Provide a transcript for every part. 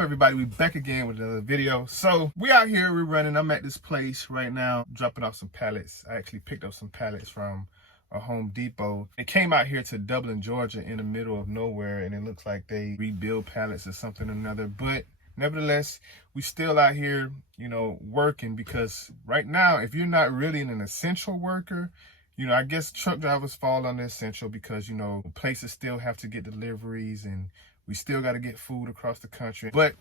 up, everybody? We back again with another video. So we out here, we're running. I'm at this place right now dropping off some pallets. I actually picked up some pallets from a Home Depot. It came out here to Dublin, Georgia, in the middle of nowhere, and it looks like they rebuild pallets or something or another. But nevertheless, we still out here, working, because right now, if you're not really an essential worker, I guess truck drivers fall under essential because, places still have to get deliveries and we still got to get food across the country. But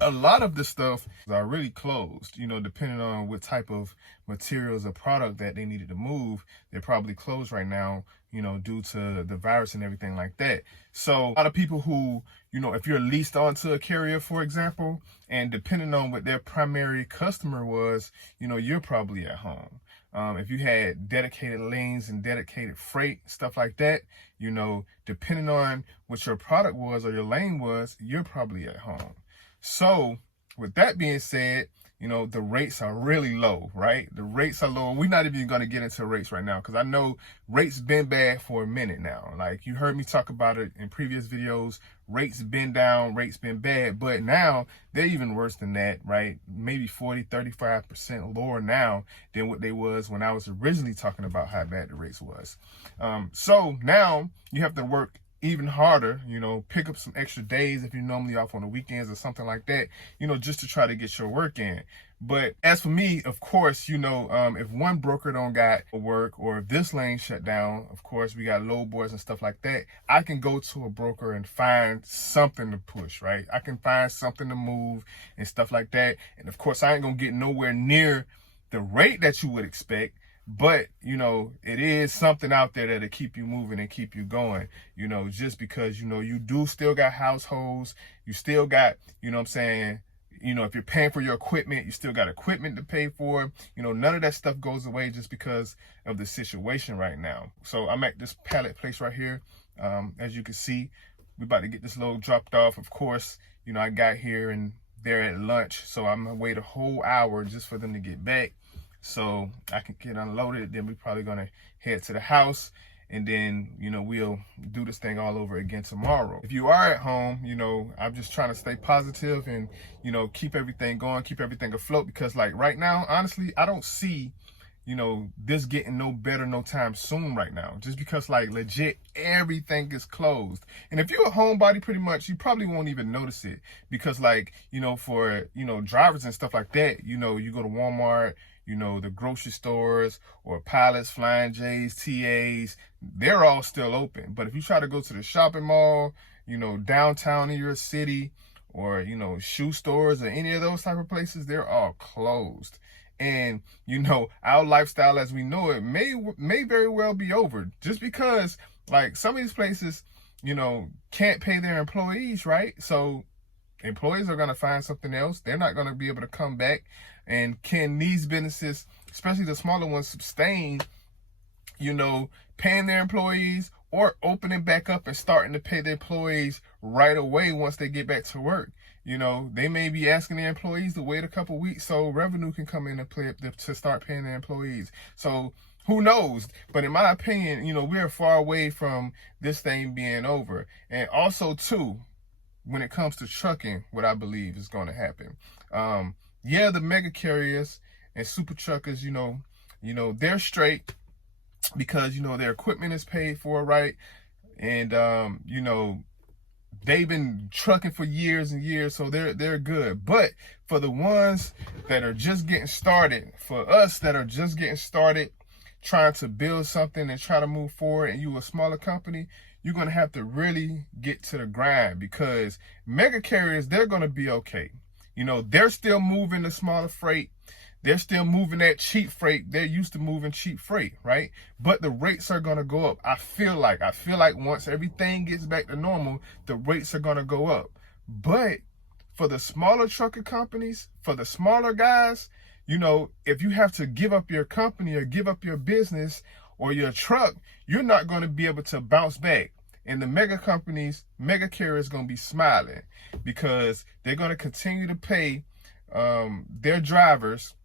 a lot of the stuff are really closed, depending on what type of materials or product that they needed to move. They're probably closed right now, due to the virus and everything like that. So a lot of people who, if you're leased onto a carrier, for example, and depending on what their primary customer was, you're probably at home. If you had dedicated lanes and dedicated freight, stuff like that, depending on what your product was or your lane was, you're probably at home. So with that being said, the rates are really low, right? The rates are low. We're not even going to get into rates right now because I know rates been bad for a minute now. Like you heard me talk about it in previous videos. Rates been down, rates been bad, but now they're even worse than that, right? Maybe 40-35% lower now than what they was when I was originally talking about how bad the rates was. So now you have to work even harder, pick up some extra days if you're normally off on the weekends or something like that, just to try to get your work in. But as for me, of course, if one broker don't got work or if this lane shut down, of course, we got load boys and stuff like that. I can go to a broker and find something to push, right? I can find something to move and stuff like that. And of course, I ain't going to get nowhere near the rate that you would expect. But, it is something out there that'll keep you moving and keep you going, just because, you do still got households, you still got, if you're paying for your equipment, you still got equipment to pay for, none of that stuff goes away just because of the situation right now. So I'm at this pallet place right here. As you can see, we're about to get this load dropped off. Of course, I got here and they're at lunch, so I'm gonna wait a whole hour just for them to get back, so I can get unloaded. Then we're probably gonna head to the house, and then, we'll do this thing all over again tomorrow. If you are at home, I'm just trying to stay positive and, keep everything going, keep everything afloat, because like right now, honestly, I don't see, this getting no better no time soon right now, just because like legit everything is closed. And if you're a homebody, pretty much you probably won't even notice it, because like, for, drivers and stuff like that, you go to Walmart, the grocery stores or Pilots, Flying J's, TAs, they're all still open. But if you try to go to the shopping mall, downtown in your city, or, shoe stores or any of those type of places, they're all closed. And, our lifestyle as we know it may very well be over, just because like some of these places, can't pay their employees, right? So employees are going to find something else. They're not going to be able to come back. And can these businesses, especially the smaller ones, sustain, paying their employees or opening back up and starting to pay their employees right away once they get back to work? They may be asking their employees to wait a couple weeks so revenue can come in and to start paying their employees. So who knows? But in my opinion, we're far away from this thing being over. And also, too, when it comes to trucking, what I believe is going to happen. Yeah, the mega carriers and super truckers, they're straight because, their equipment is paid for, right? And, they've been trucking for years and years, so they're good. But for the ones that are just getting started, for us that are just getting started, trying to build something and try to move forward, and you a smaller company, you're going to have to really get to the grind, because mega carriers, they're going to be okay. They're still moving the smaller freight. They're still moving that cheap freight. They're used to moving cheap freight, right? But the rates are going to go up. I feel like once everything gets back to normal, the rates are going to go up. But for the smaller trucker companies, for the smaller guys, if you have to give up your company or give up your business or your truck, you're not going to be able to bounce back. And the mega companies, mega carriers, going to be smiling, because they're going to continue to pay their drivers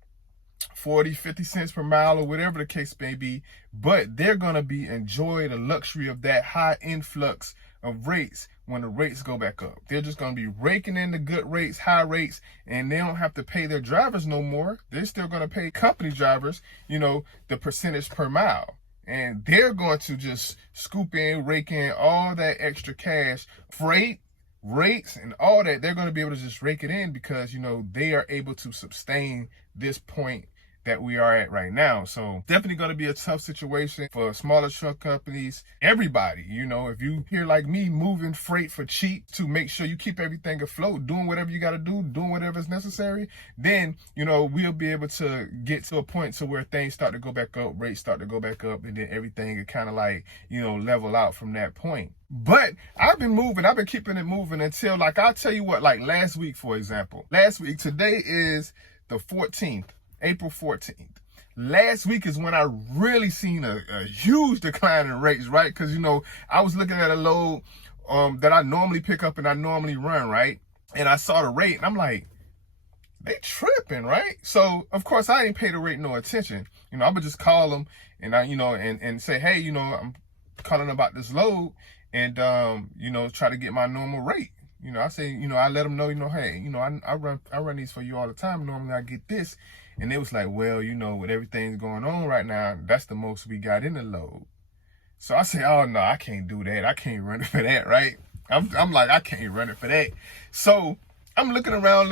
40-50 cents per mile or whatever the case may be, but they're going to be enjoying the luxury of that high influx of rates when the rates go back up. They're just going to be raking in the good rates, high rates, and they don't have to pay their drivers no more. They're still going to pay company drivers, you know, the percentage per mile. And they're going to just scoop in, rake in all that extra cash, freight, rates, and all that. They're going to be able to just rake it in because, you know, they are able to sustain this point that we are at right now. So definitely going to be a tough situation for smaller truck companies, everybody. You know, if you hear like me moving freight for cheap to make sure you keep everything afloat, doing whatever you got to do, doing whatever is necessary, then, you know, we'll be able to get to a point to where things start to go back up, rates start to go back up, and then everything is kind of like, you know, level out from that point. But I've been keeping it moving until, like, I'll tell you what, like last week, for example, today is the 14th. April 14th. Last week is when I really seen a huge decline in rates, right? Because, you know, I was looking at a load that I normally pick up and I normally run, right? And I saw the rate and I'm like, they tripping, right? So, of course, I ain't pay the rate no attention. You know, I'm going to just call them and and say, hey, you know, I'm calling about this load and, you know, try to get my normal rate. You know, I say, you know, I let them know, you know, hey, you know, I run these for you all the time. Normally I get this. And it was like, well, you know, with everything's going on right now, that's the most we got in the load. So I say, oh, no, I can't do that. I can't run it for that, right? I'm like, I can't run it for that. So I'm looking around.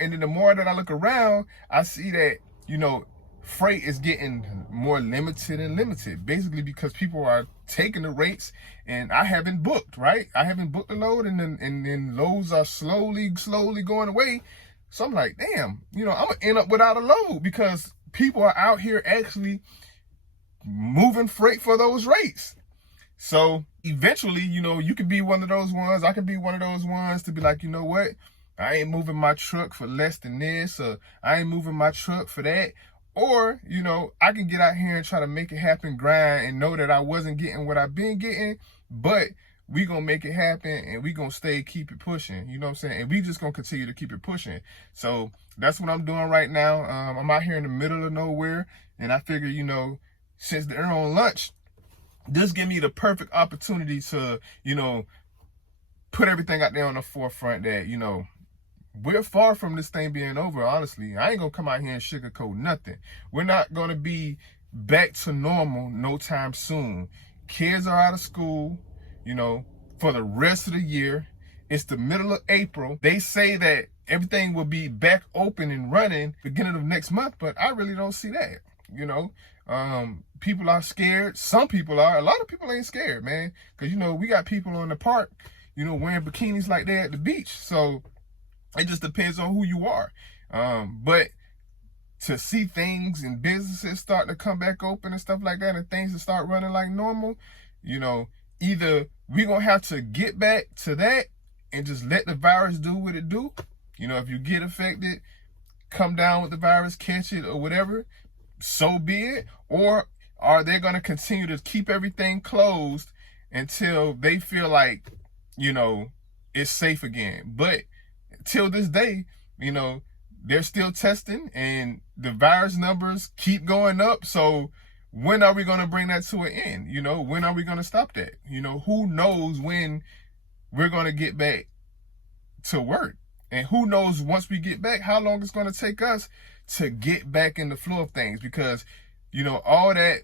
And then the more that I look around, I see that, you know, freight is getting more limited and limited, basically because people are taking the rates and I haven't booked, right? I haven't booked the load and then loads are slowly going away. So I'm like, damn, you know, I'm going to end up without a load because people are out here actually moving freight for those rates. So eventually, you know, you could be one of those ones. I could be one of those ones to be like, you know what? I ain't moving my truck for less than this, or I ain't moving my truck for that. Or, you know, I can get out here and try to make it happen, grind, and know that I wasn't getting what I've been getting, but we gonna make it happen and we gonna keep it pushing, you know what I'm saying? And we just gonna continue to keep it pushing. So that's what I'm doing right now. I'm out here in the middle of nowhere, and I figure, you know, since they're on lunch, this give me the perfect opportunity to, you know, put everything out there on the forefront that, you know, we're far from this thing being over, honestly. I ain't gonna come out here and sugarcoat nothing. We're not gonna be back to normal no time soon. Kids are out of school, you know, for the rest of the year. It's the middle of April. They say that everything will be back open and running beginning of next month, but I really don't see that, you know. People are scared. Some people are. A lot of people ain't scared, man, because, you know, we got people on the park, you know, wearing bikinis like that at the beach. So it just depends on who you are. But to see things and businesses start to come back open and stuff like that, and things to start running like normal, you know, either we're going to have to get back to that and just let the virus do what it do. You know, if you get affected, come down with the virus, catch it or whatever, so be it. Or are they going to continue to keep everything closed until they feel like, you know, it's safe again? But till this day, you know, they're still testing and the virus numbers keep going up. So when are we going to bring that to an end? You know, when are we going to stop that? You know, who knows when we're going to get back to work? And who knows once we get back, how long it's going to take us to get back in the flow of things? Because, you know, all that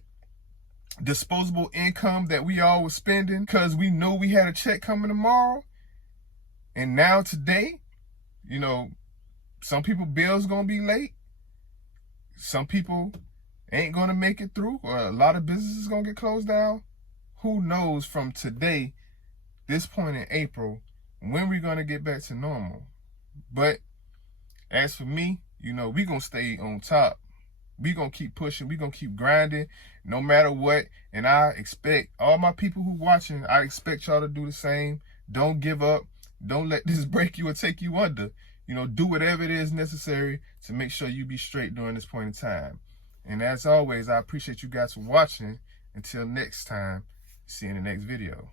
disposable income that we all was spending because we knew we had a check coming tomorrow. And now today, you know, some people bills going to be late. Some people ain't going to make it through, or a lot of businesses going to get closed down. Who knows from today, this point in April, when we're going to get back to normal. But as for me, you know, we going to stay on top. We going to keep pushing. We going to keep grinding no matter what. And I expect all my people who watching, I expect y'all to do the same. Don't give up. Don't let this break you or take you under. You know, do whatever it is necessary to make sure you be straight during this point in time. And as always, I appreciate you guys for watching. Until next time, see you in the next video.